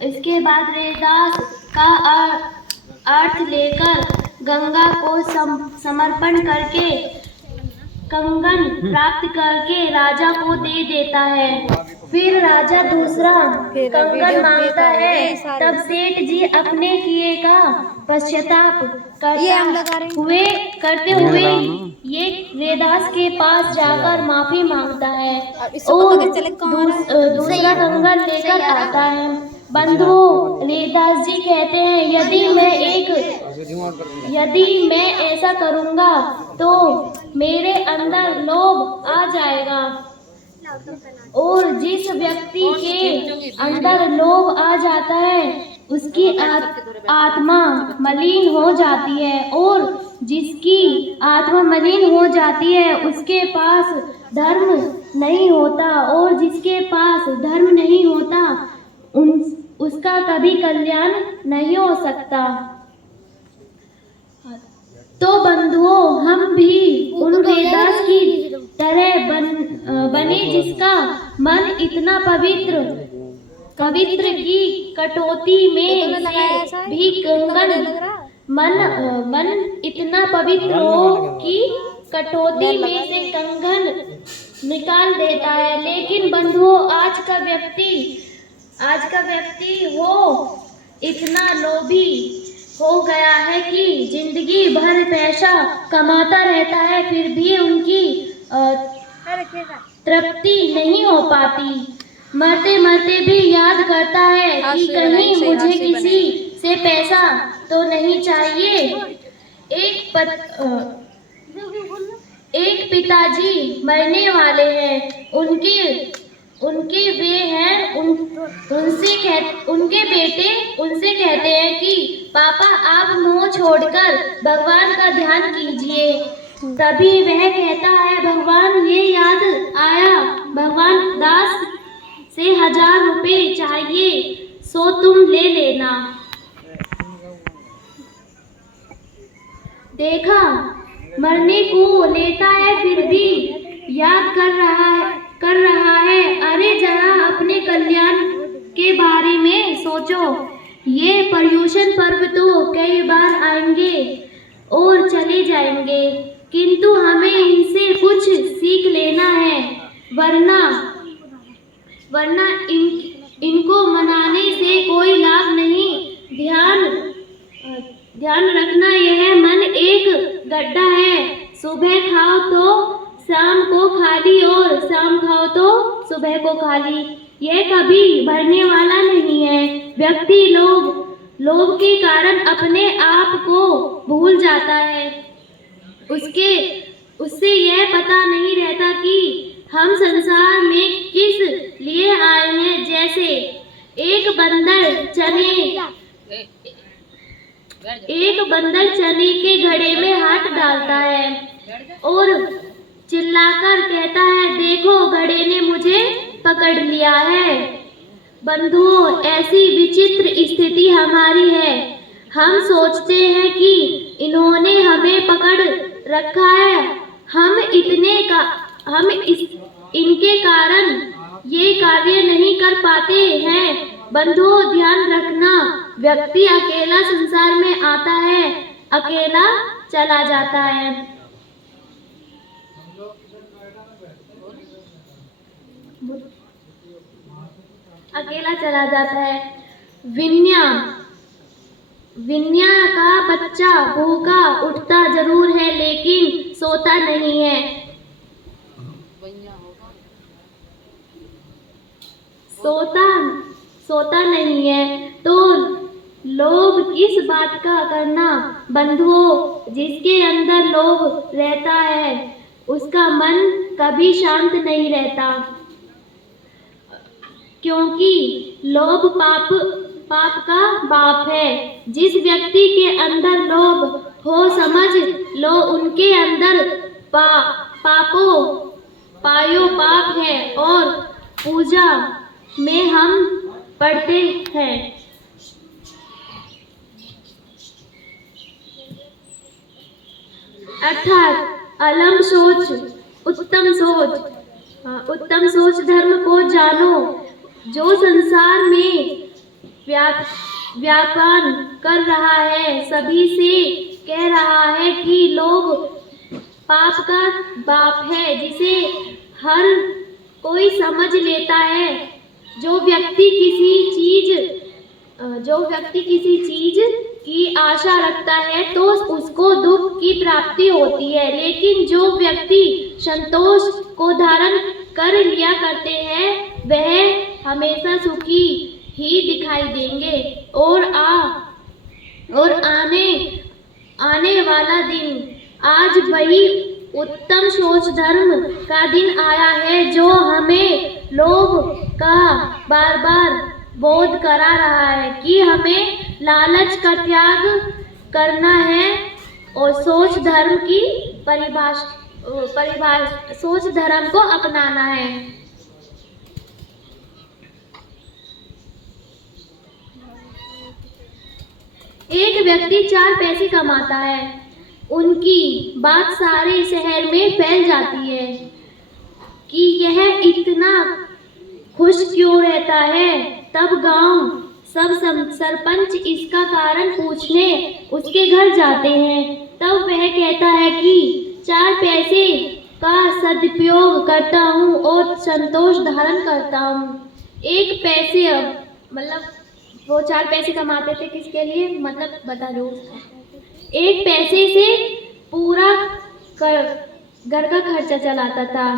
इसके बाद वेदास का अर्थ लेकर गंगा को समर्पण करके कंगन प्राप्त करके राजा को दे देता है। फिर राजा दूसरा कंगन मांगता है। तब सेठ जी अपने किए का पश्चाताप करते हुए ये वेदास के पास जाकर माफी मांगता है और दूसरा कंगन लेकर आता है। बंधुओं, वेदास जी कहते हैं यदि मैं ऐसा करूंगा तो मेरे अंदर लोभ आ जाएगा और जिस व्यक्ति के अंदर लोभ आ जाता है उसकी आत्मा मलिन हो जाती है और जिसकी आत्मा मलिन हो जाती है उसके पास धर्म नहीं होता और जिसके पास धर्म नहीं होता उसका कभी कल्याण नहीं हो सकता। तो बंधुओं, हम भी उन वेदास की तरह बने जिसका मन इतना पवित्र की कटौती में से भी कंगन मन इतना पवित्र हो कि कटौती में से कंगन निकाल देता है। लेकिन बंधुओं, आज का व्यक्ति हो इतना लोभी हो गया है कि जिंदगी भर पैसा कमाता रहता है फिर भी उनकी तृप्ति नहीं हो पाती। मरते मरते भी याद करता है कि कहीं मुझे किसी से पैसा तो नहीं चाहिए। एक पिताजी मरने वाले हैं, उनके वे हैं उनके बेटे उनसे कहते हैं कि पापा आप मोह छोड़कर भगवान का ध्यान कीजिए। तभी वह कहता है भगवान ये याद आया, भगवान दास से 1000 रुपए चाहिए सो तुम ले लेना। देखा, मरने को लेटा है फिर भी याद कर रहा है। अरे जरा अपने कल्याण के बारे में सोचो। ये पर्युषण पर्व तो कई बार आएंगे और चले जाएंगे, किंतु हमें इनसे कुछ सीख लेना है, वरना इनको मनाने से कोई लाभ नहीं। ध्यान रखना, यह मन एक गड्ढा है। सुबह खाओ तो शाम को खाली और शाम खाओ तो सुबह को खाली। यह कभी भरने वाला नहीं है। व्यक्ति लोभ के कारण अपने आप को भूल जाता है। उससे यह पता नहीं रहता कि हम संसार में किस लिए आए हैं। जैसे एक बंदर चने के घड़े में हाथ डालता है और चिल्लाकर कहता है देखो घड़े ने मुझे पकड़ लिया है। बंधुओं, ऐसी विचित्र स्थिति हमारी है। हम सोचते हैं कि इन्होंने हमें पकड़ रखा है, इनके कारण ये कार्य नहीं कर पाते हैं। बंधुओं, ध्यान रखना, व्यक्ति अकेला संसार में आता है, अकेला चला जाता है। विन्या का बच्चा भूखा उठता जरूर है लेकिन सोता नहीं है। सोता नहीं है तो लोभ किस बात का करना। बंधुओं, जिसके अंदर लोभ रहता है उसका मन कभी शांत नहीं रहता, क्योंकि लोभ पाप का बाप है। जिस व्यक्ति के अंदर लोभ हो समझ लो उनके अंदर पायो पाप है। और पूजा में हम पढ़ते हैं अर्थात अलम सोच उत्तम सोच धर्म को जानो। जो संसार में व्यापार कर रहा है, सभी से कह रहा है कि लोभ पाप का बाप है, जिसे हर कोई समझ लेता है। जो व्यक्ति किसी चीज की आशा रखता है तो उसको दुख की प्राप्ति होती है, लेकिन जो व्यक्ति संतोष को धारण कर लिया करते हैं वह हमेशा सुखी ही दिखाई देंगे। और आने वाला दिन, आज वही उत्तम सोच धर्म का दिन आया है जो हमें लोभ का बार बार बोध करा रहा है कि हमें लालच का त्याग करना है और सोच धर्म को अपनाना है। एक व्यक्ति 4 पैसे कमाता है, उनकी बात सारे शहर में फैल जाती है कि यह इतना खुश क्यों रहता है। तब गांव सब सरपंच इसका कारण पूछने उसके घर जाते हैं। तब वह कहता है कि 4 पैसे का सदुपयोग करता हूँ और संतोष धारण करता हूँ। 1 पैसे, मतलब वो 4 पैसे कमाते थे किसके लिए, मतलब बता दो। 1 पैसे से पूरा घर का खर्चा चलाता था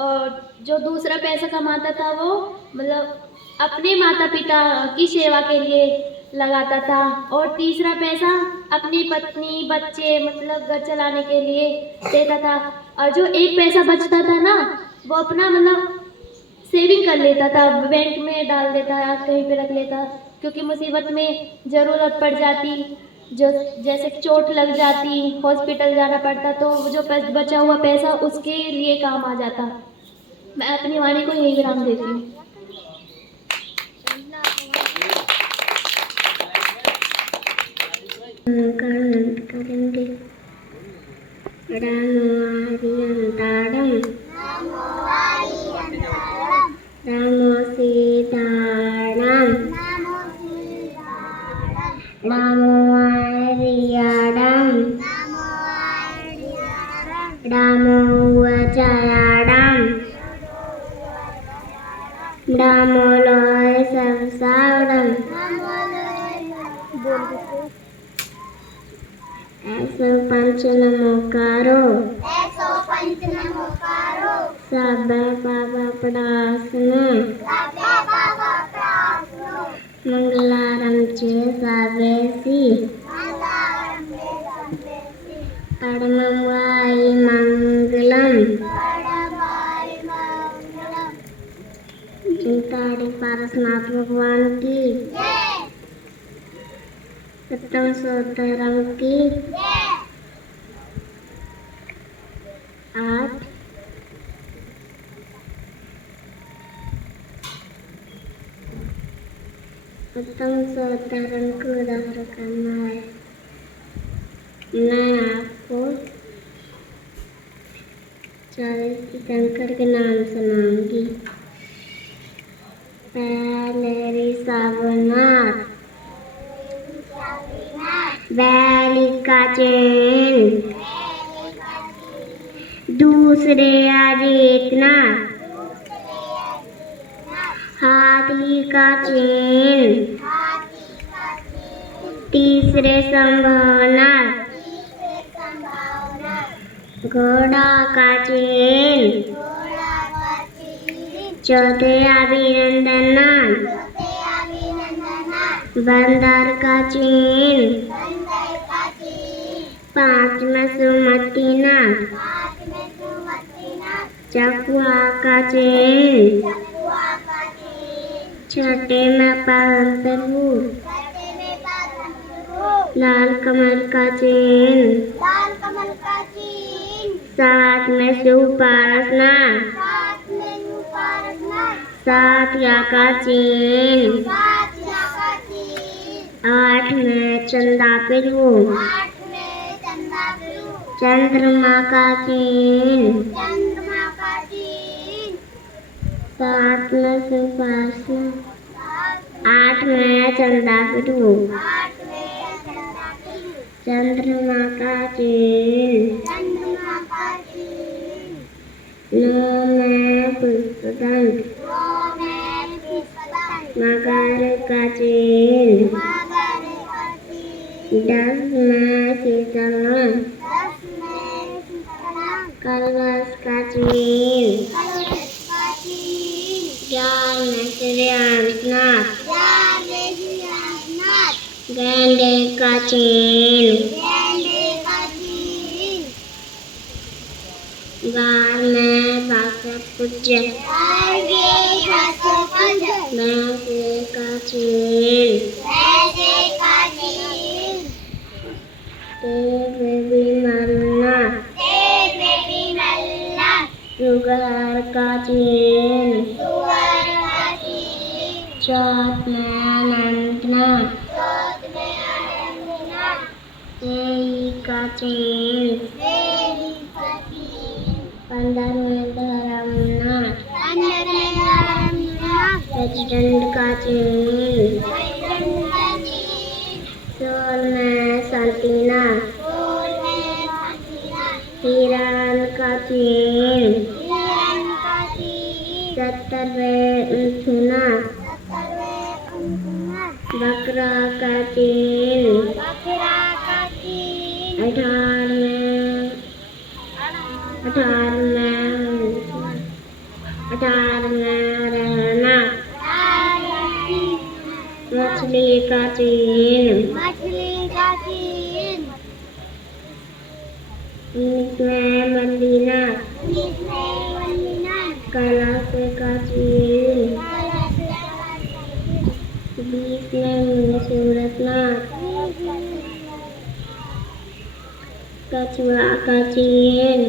और जो दूसरा पैसा कमाता था वो मतलब अपने माता पिता की सेवा के लिए लगाता था और तीसरा पैसा अपनी पत्नी बच्चे मतलब घर चलाने के लिए देता था। और जो 1 पैसा बचता था ना वो अपना मतलब सेविंग कर लेता था, बैंक में डाल देता या कहीं पे रख लेता, क्योंकि मुसीबत में ज़रूरत पड़ जाती, जो जैसे चोट लग जाती, हॉस्पिटल जाना पड़ता, तो जो बचा हुआ पैसा उसके लिए काम आ जाता। मैं अपनी वाणी को यही विराम देती हूँ। करेंगे। रामो सीताराम रामो आर्याराम रामो वचाराम रामो लोय सबसावरम 105 नमोकारो सबे बाबा प्रासने मंगलारम चे सावेसी परमवाई मंगलम चिंताड़ी पारसनाथ भगवान की सत्यम सोधरम की 8 उत्तम सोधरम को उदाहरण करना है। मैं आपको 40 तीर्थंकर के नाम सुनाऊंगी। पहले ऋषभनाथ, बैली का चैन, दूसरे अजितनाथ, हाथी का चैन, तीसरे संभावनाथ, घोड़ा का चैन, चौथे अभिनंदननाथ, बंदर का चैन, 5वां सुमतिनाथ, चकुआ का चैन, 6ठे में परम प्रभु, लाल कमल का चैन, 7 में सुपारसनाथ, 7 का चैन, 8 में चंदा प्रभु, चंद्रमा का चैन, 7 में सुपारसनाथ, 8 में चंदा फिरू चंद्रमा का चिन्ह नो मैं पुष्पदंत मगर का चिन्ह 10 मैं शीतलम कलश का चिन्ह 11 में श्रेयांसनाथ गेंडे का चिन्ह 12 में भाषापूज्य भैंसे का चिन्ह 13 में विमलनाथ सुगर का चिन्ह 14 में अनंतनाथ तेई का चिन्ह 15 में धर्मनाथ प्रेसिडेंट का चिन्ह 16 में शांतिनाथ हिरण का चिन्ह 17 में मिथुनाथ बकरा का चिन्ह 18 में रहनाथ मछली का चिन्ह 19 में मल्लीनाथ कैलाश का चिन्ह 20 में सूरतनाथ कछुआ का चिन्ह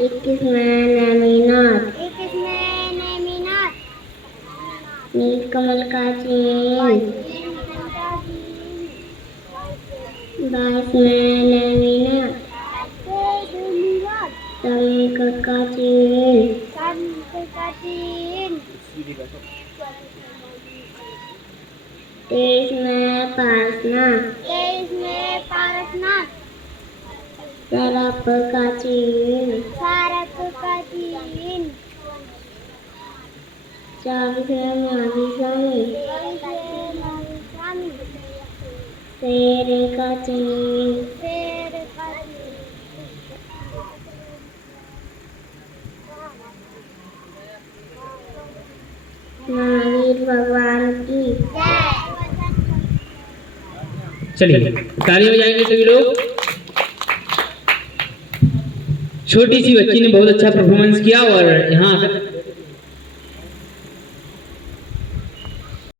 21 में नेमिनाथ नीलकमल का चिन्ह 22 में नेमिनाथ शंख का चिन्ह 23 में पारसनाथ सर्प का चिन्ह 24 में महावीर स्वामी शेर का चिन्ह महावीर भगवान की चलिए ताली बजाएंगे सभी लोग। छोटी सी बच्ची ने बहुत अच्छा परफॉर्मेंस किया और यहाँ